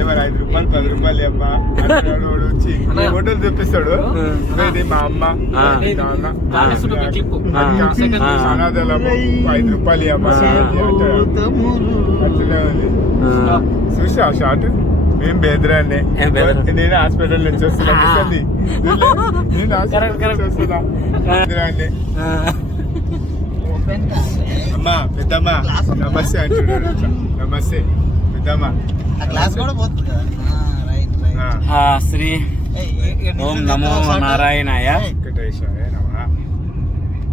ఏమన్నా 5 రూపాయలు 10 రూపాయలు అమ్మా వాడు వచ్చి హోటల్ చూపిస్తాడు. మా అమ్మ అనాథలము 5 రూపాయలు అమ్మా అట్లనే ఉంది. చూసా షార్ట్ మేము బేదరాన్ని నేను హాస్పిటల్ నుంచి వస్తున్నా నేను హాస్పిటల్ నుంచి వస్తున్నా బేదరాన్ని. అమ్మా పెద్దమ్మా నమస్తే అంటున్నాడు. నమస్తే పెద్దమ్మా. శ్రీ ఓం నమో నారాయణాయ.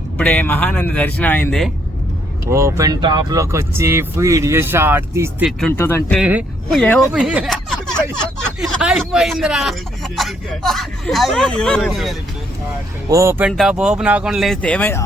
ఇప్పుడే మహానంది దర్శనం అయింది. ఓపెన్ టాప్ లోకి వచ్చి వీడియో షార్ట్ తీస్తే ఎట్టుంటదంటే అయిపోయిందిరా. ఓపెన్ టాప్ ఓపెన్ అవ్వకుండా లేస్తే ఏమైంది?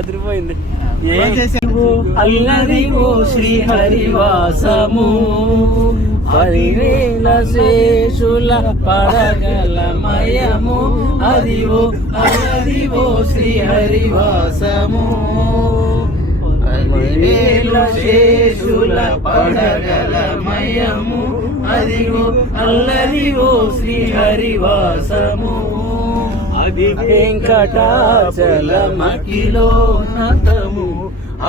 అదిరిపోయింది. అల్లదివో శ్రీహరివాసము పదివేల శేషుల పడగలమయము. అదివో అల్లదివో శ్రీహరివాసము పదివేల శేషుల పడగలమయము. అదివో అల్లదివో శ్రీహరివాసము. అది వెంకటాచలమఖిలోన్నతము.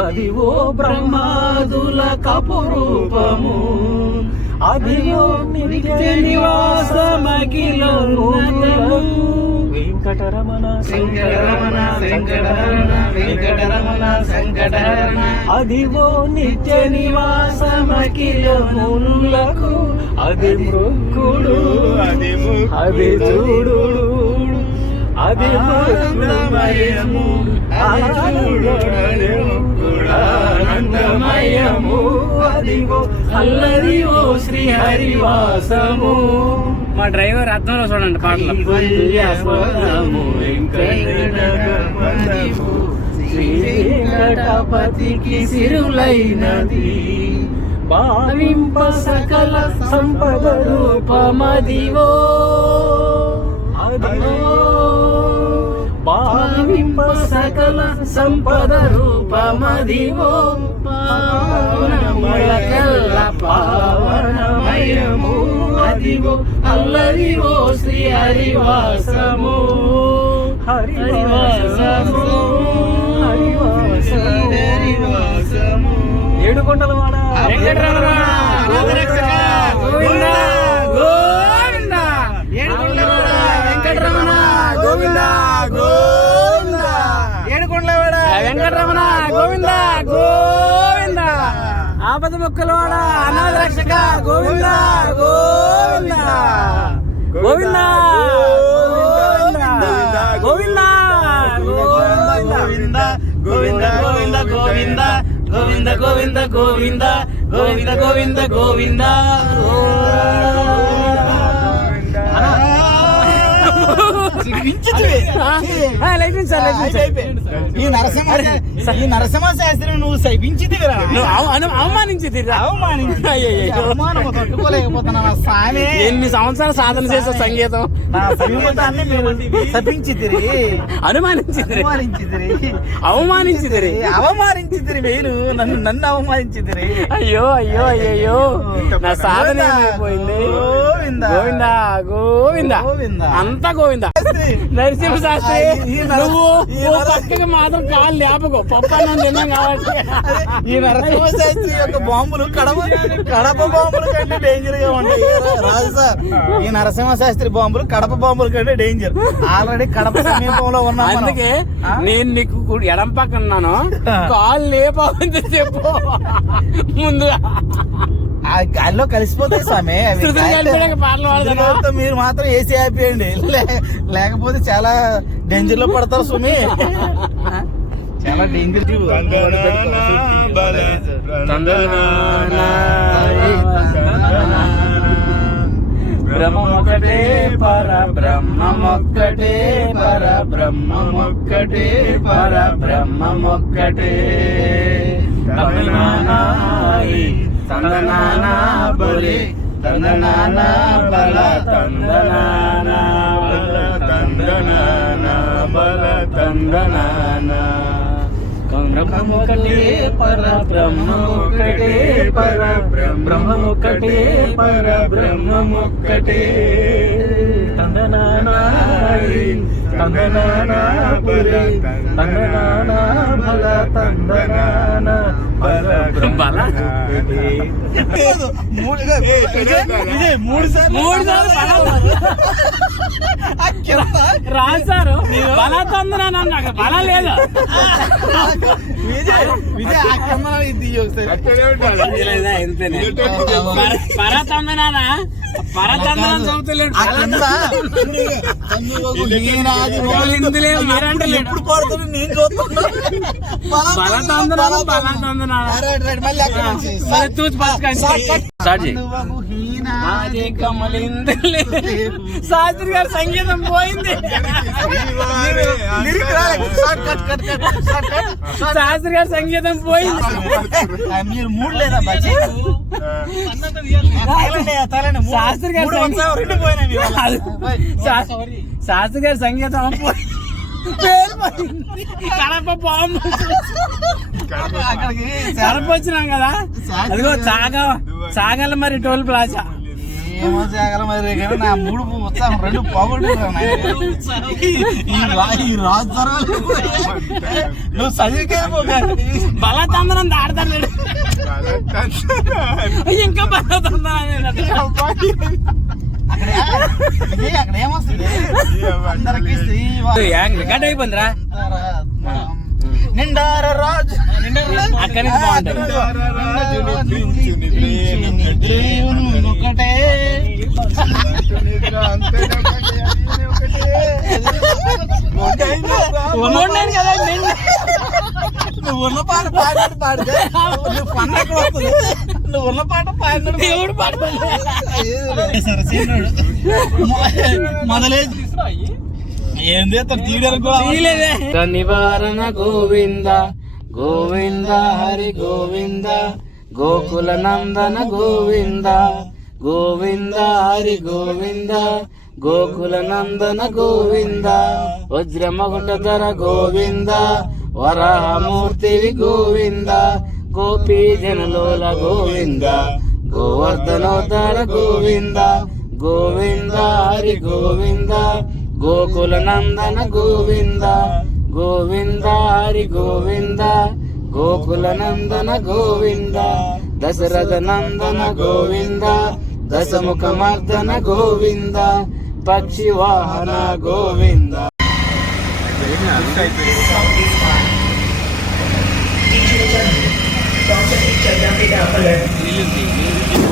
అదివో బ్రహ్మాదుల కపురూపము. అదివో నిత్య నివాసమఖిలోన్నతము. వెంకటరమణ శంకరరమణ వెంకటరమణ వెంకటరమణ శంకటరమణ. అదివో నిత్య నివాసమఖిలములకు. అది మృక్కుడు అది చూడు అది ఆనందమయము. ఆనందమయము. అదివో అల్లదివో శ్రీహరివాసము. మా డ్రైవర్ అర్థంలో చూడండి పాటలు. శ్రీ వెంకటపతికి సిరులైనది భావింప సకల సంపద రూపమదివో. అదివో భావింప సకల సంపద రూపమదివో. పావనములకెల్ల పావనమయము. అదివో అల్లదివో శ్రీ హరివాసము. హరివాసము హరివాసము. ఏడుకొండలవాడ వెంకటరమణ గోవింద గోవింద. ఏడుకొండలవాడ వెంకటరమణ గోవింద గోవింద. ఏడుకొండలవాడ వెంకటరమణ గోవింద గోవింద. ఆపద మొక్కలవాడ అనాథ రక్షక గోవింద గోవింద గోవింద గోవింద గోవింద గోవింద గోవింద గోవింద గోవింద గోవింద గోవింద గోవింద గోవింద గోవింద. ఈ నరసింహ శాస్త్రి నువ్వు సైపించిదిరా. అవమానించింది. తట్టుకోలేకపోతున్నా స్వామి. ఎన్ని సంవత్సరాలు సాధన చేసే సంగీతం నా సంగీతాన్ని శపించిదిరి. అనుమానించిదిరి. అవమానించిదిరి. మీరు నన్ను అవమానించిదిరి. అయ్యో అయ్యో అయ్యో నా సాధన అయిపోయింది. గోవింద గోవింద గోవింద అంతా గోవింద. నరసింహ శాస్త్రి నువ్వు పక్కకి మాత్రం కాళ్ళు లేపకు. పప్పన్నం తిన్నాం కాబట్టి. ఈ నరసింహ శాస్త్రి యొక్క బాంబులు కడప బాంబుల కంటే డేంజర్ గా ఉంటాయి రాజు సార్. ఈ నరసింహ శాస్త్రి బాంబులు కడప బాంబుల కంటే డేంజర్. ఆల్రెడీ కడప సమీపంలో ఉన్నా. అందుకే నేను నీకు ఎడం పక్కన ఉన్నాను. కాళ్ళు లేపని చెప్పు ముందుగా. గాల్లో కలిసిపోతాయి స్వామి. మీరు మాత్రం ఏసీ ఆపేయండి, లేకపోతే చాలా డేంజర్ లో పడతారు స్వామి. చాలా డేంజర్. బ్రహ్మమొక్కటే పరబ్రహ్మమొక్కటే పరబ్రహ్మమొక్కటే పరబ్రహ్మమొక్కటే. తమిళనాయి తందనాన బలి తందనాన బల తందనాన బల తందనాన బల తందనాన బ్రహ్మముకటే పర బ్రహ్మముకటే పర బ్రహ్మముకటే పర బ్రహ్మముకటే తందనానాయి తందనాన బలి తందనాన బల తందనాన బల బల మూడు సార్లు రాశారు బల తందనాన నాకు బల లేదు విజయ్ ఆ కెమెరా ఇది ఒకసారి పరతందనాన పరతందనం చదువుతలేడు ఎప్పుడు పడుతుంది నేను చూస్తున్నా శాస్త్రి గారు సంగీతం పోయింది శాస్త్రి గారు సంగీతం పోయింది మీరు మూడు లేదా శాస్త్రి గారు రెండు పోయినాయి శాస్త్రి గారి సంగీతం కడప బాంబు కడప వచ్చినాం కదా అదిగో సాగల మరి టోల్ ప్లాజా ఏమో సాగల మరి కానీ నా మూడు ఉత్సాహం రెండు పోగొట్టుకున్నా ఈ రాజు నువ్వు చదివికేమో బలతందనం దాడతాడు ఇంకా బలతందనం అక్కడ ఏమొస్తుంది అందరికి రికార్డ్ అయిపోయిందిరా నిండార రాజు అక్కడి నుంచి బాగుంటుంది ఒకటే కదా నువ్వు ఉన్న పాట పాడినట్టు పాడితే నువ్వు పండగ వస్తుంది నువ్వు ఉన్న పాట పాడినట్టు దేవుడు పాట మొదలే ఏంది తీయడానికి నివారణ గోవింద గోవింద హరి గోవింద గోకుల నందన గోవింద గోవింద హరి గోవింద గోకుల నందన గోవింద వజ్రమగుటధర గోవింద వరాహమూర్తివి గోవింద గోపీ జనలోల గోవింద గోవర్ధనోద్ధర గోవింద గోవింద హరి గోవింద గోకుల నందన గోవింద గోవింద హరి గోవింద గోకుల నందన గోవింద దశరథ నందన గోవింద దశముఖ మర్దన గోవింద పక్షి వాహన Govinda Dr. Teacher David Apple.